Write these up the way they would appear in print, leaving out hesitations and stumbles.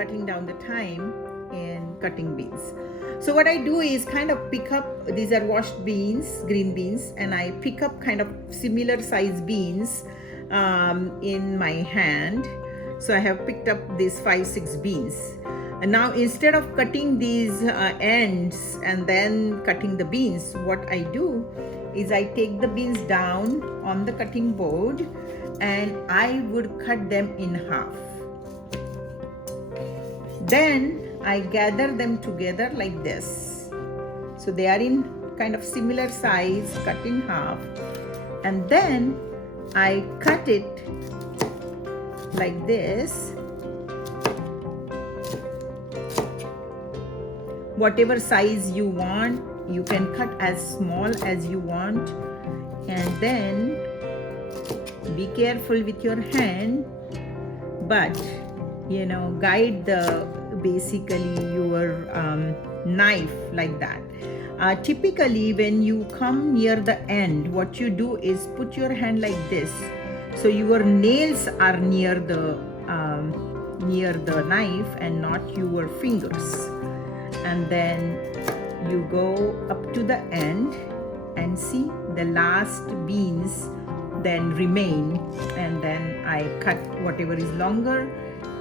cutting down the time in cutting beans. So what I do is kind of pick up, these are washed beans, green beans, and I pick up kind of similar size beans in my hand. So I have picked up these 5-6 beans. And now instead of cutting these ends and then cutting the beans, what I do is I take the beans down on the cutting board and I would cut them in half. Then I gather them together like this. So they are in kind of similar size, cut in half. And then I cut it like this. Whatever size you want, you can cut as small as you want, and then be careful with your hand, but guide the basically your knife like that. Typically when you come near the end, what you do is put your hand like this, so your nails are near the knife and not your fingers. And then you go up to the end and see the last beans then remain, and then I cut whatever is longer,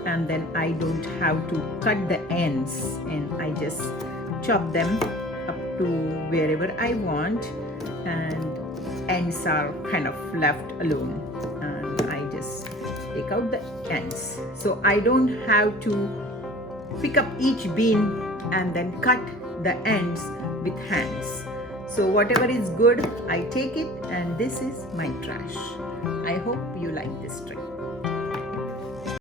and then I don't have to cut the ends, and I just chop them up to wherever I want, and ends are kind of left alone, and I just take out the ends. So I don't have to pick up each bean and then cut the ends with hands. So whatever is good, I take it, and this is my trash. I hope you like this trick.